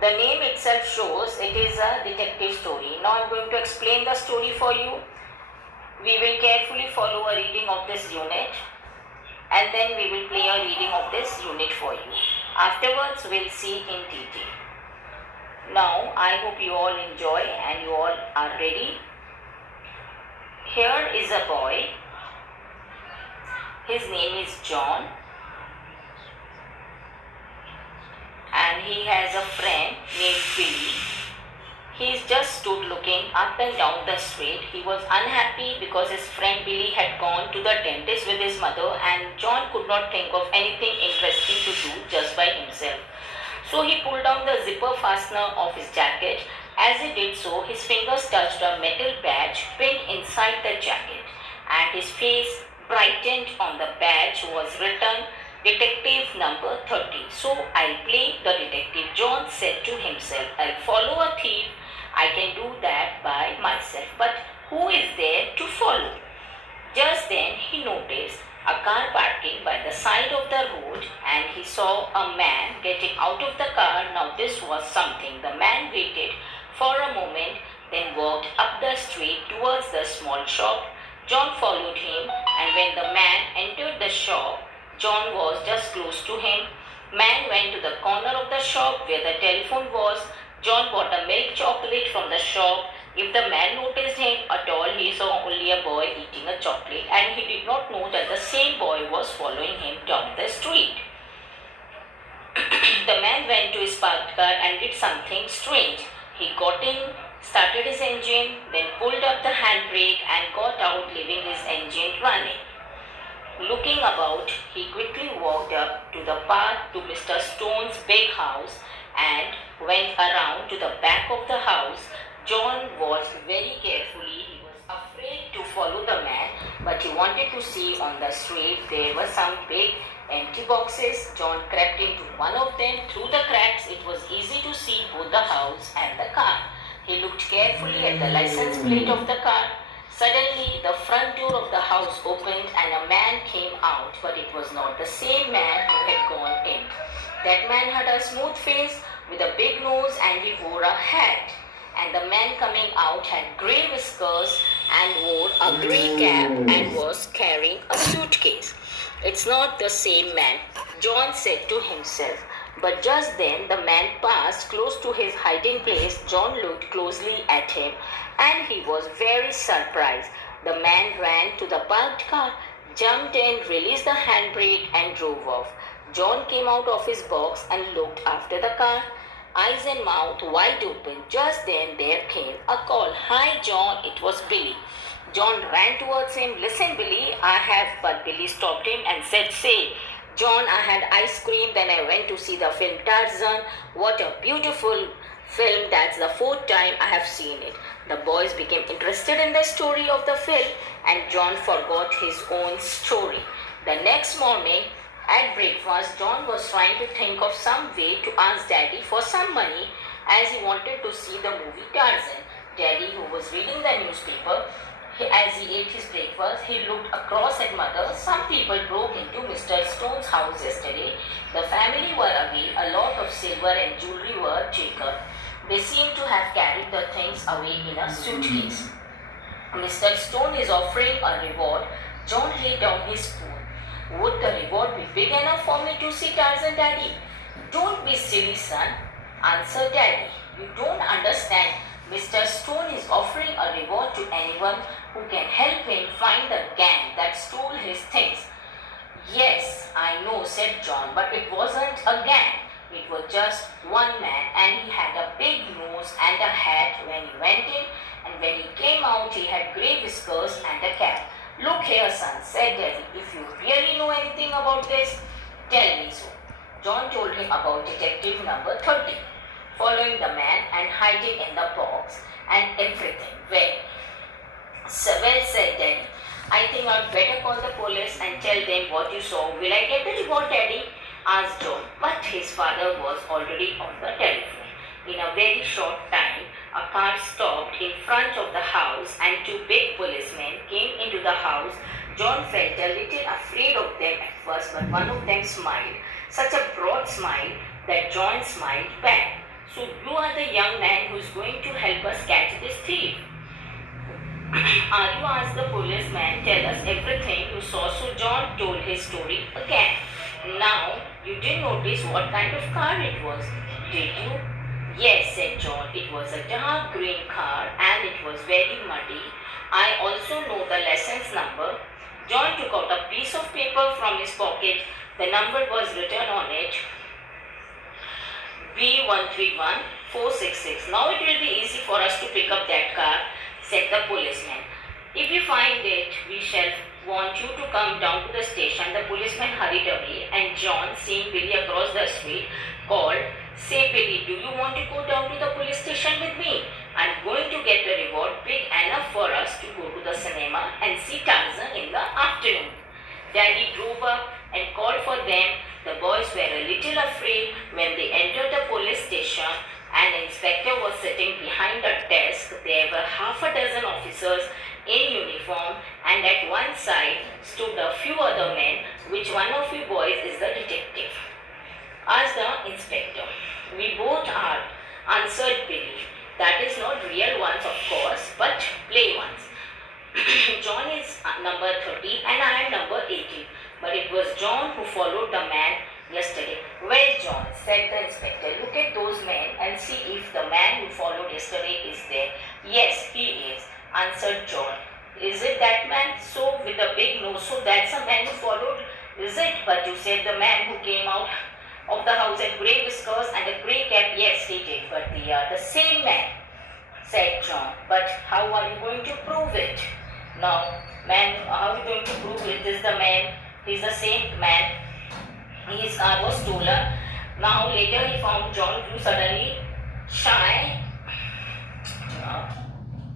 The name itself shows it is a detective story. Now I'm going to explain the story for you. We will carefully follow a reading of this unit and then we will play a reading of this unit for you. Afterwards we'll see in detail. Now I hope you all enjoy and you all are ready. Here is a boy. His name is John and he has a friend named Billy. He just stood looking up and down the street. He was unhappy because his friend Billy had gone to the dentist with his mother and John could not think of anything interesting to do just by himself. So he pulled down the zipper fastener of his jacket. As he did so, his fingers touched a metal badge pinned inside the jacket and his face brightened. On the badge was written Detective number 30. So I'll play the detective. John said to himself, I'll follow a thief. I can do that by myself. But who is there to follow? Just then he noticed a car parking by the side of the road and he saw a man getting out of the car. Now this was something. The man waited for a moment, then walked up the street towards the small shop. John followed him and when the man entered the shop, John was just close to him. Man went to the corner of the shop where the telephone was. John bought a milk chocolate from the shop. If the man noticed him at all, he saw only a boy eating a chocolate and he did not know that the same boy was following him down the street. The man went to his parked car and did something strange. He got in, started his engine, then pulled up the handbrake and got out, leaving his engine running. Looking about, he quickly walked up to the path to Mr. Stone's big house and went around to the back of the house. John watched very carefully. He was afraid to follow the man, but he wanted to see on the street. There were some big empty boxes. John crept into one of them. Through the cracks, it was easy to see both the house and the car. He looked carefully at the license plate of the car. Suddenly, the front door of the house opened and a man came out, but it was not the same man who had gone in. That man had a smooth face with a big nose and he wore a hat. And the man coming out had grey whiskers and wore a grey cap and was carrying a suitcase. It's not the same man, John said to himself. But just then the man passed close to his hiding place. John looked closely at him and he was very surprised. The man ran to the parked car, jumped in, released the handbrake and drove off. John came out of his box and looked after the car, eyes and mouth wide open. Just then there came a call. Hi John, it was Billy. John ran towards him. Listen Billy, I have, but Billy stopped him and said, say, John, I had ice cream, then I went to see the film Tarzan. What a beautiful film. That's the fourth time I have seen it. The boys became interested in the story of the film and John forgot his own story. The next morning at breakfast, John was trying to think of some way to ask Daddy for some money as he wanted to see the movie Tarzan. Daddy, who was reading the newspaper, as he ate his breakfast, he looked across at Mother. Some people broke into Mr. Stone's house yesterday. The family were away. A lot of silver and jewelry were taken. They seem to have carried the things away in a suitcase. Mr. Stone is offering a reward. John laid down his spoon. Would the reward be big enough for me to see Tarzan, Daddy? Don't be silly, son, answered Daddy. You don't understand. Mr. Stone is offering a reward to anyone who can help him find the gang that stole his things. Yes, I know, said John, but it wasn't a gang. It was just one man and he had a big nose and a hat when he went in, and when he came out he had grey whiskers and a cap. Look here, son, said Daddy, if you really know anything about this, tell me so. John told him about detective number 30, following the man and hiding in the box and everything. Well, said Daddy, I think I'd better call the police and tell them what you saw. Will I get the reward, Daddy? Asked John, but his father was already on the telephone. In a very short time, a car stopped in front of the house and two big policemen came into the house. John felt a little afraid of them at first, but one of them smiled, such a broad smile that John smiled back. So you are the young man who is going to help us catch this thief. Aryu asked the policeman, tell us everything you saw. So John told his story again. Now, you did notice what kind of car it was, did you? Yes, said John. It was a dark green car and it was very muddy. I also know the license number. John took out a piece of paper from his pocket. The number was written on it. B131466. Now it will be easy for us to pick up that car, said the policeman. If you find it, we shall want you to come down to the station. The policeman hurried away, and John, seeing Billy across the street, called, say Billy, do you want to go down to the police station with me? I'm going to get a reward big enough for us to go to the cinema and see Tarzan in the afternoon. Daddy drove up and called for them. The boys were a little afraid when they entered the police station. An inspector was sitting behind a desk. There were half a dozen officers in uniform, and at one side stood a few other men. Which one of you boys is the detective? Asked the inspector. We both are, answered Billy. That is not real ones, of course, but play ones. John is number 30 and I am number 18. But it was John who followed the man yesterday. Well, John, said the inspector, look at those men and see if the man who followed yesterday is there. Yes, he is, answered John. Is it that man? So, with a big nose, so that's a man who followed, is it? But you said the man who came out of the house had grey whiskers and a grey cap. Yes, he did, but they are the same man, said John. But how are you going to prove it? Now, man, how are you going to prove it? Is the man, he's the same man. His car was stolen. Now, later he found John grew suddenly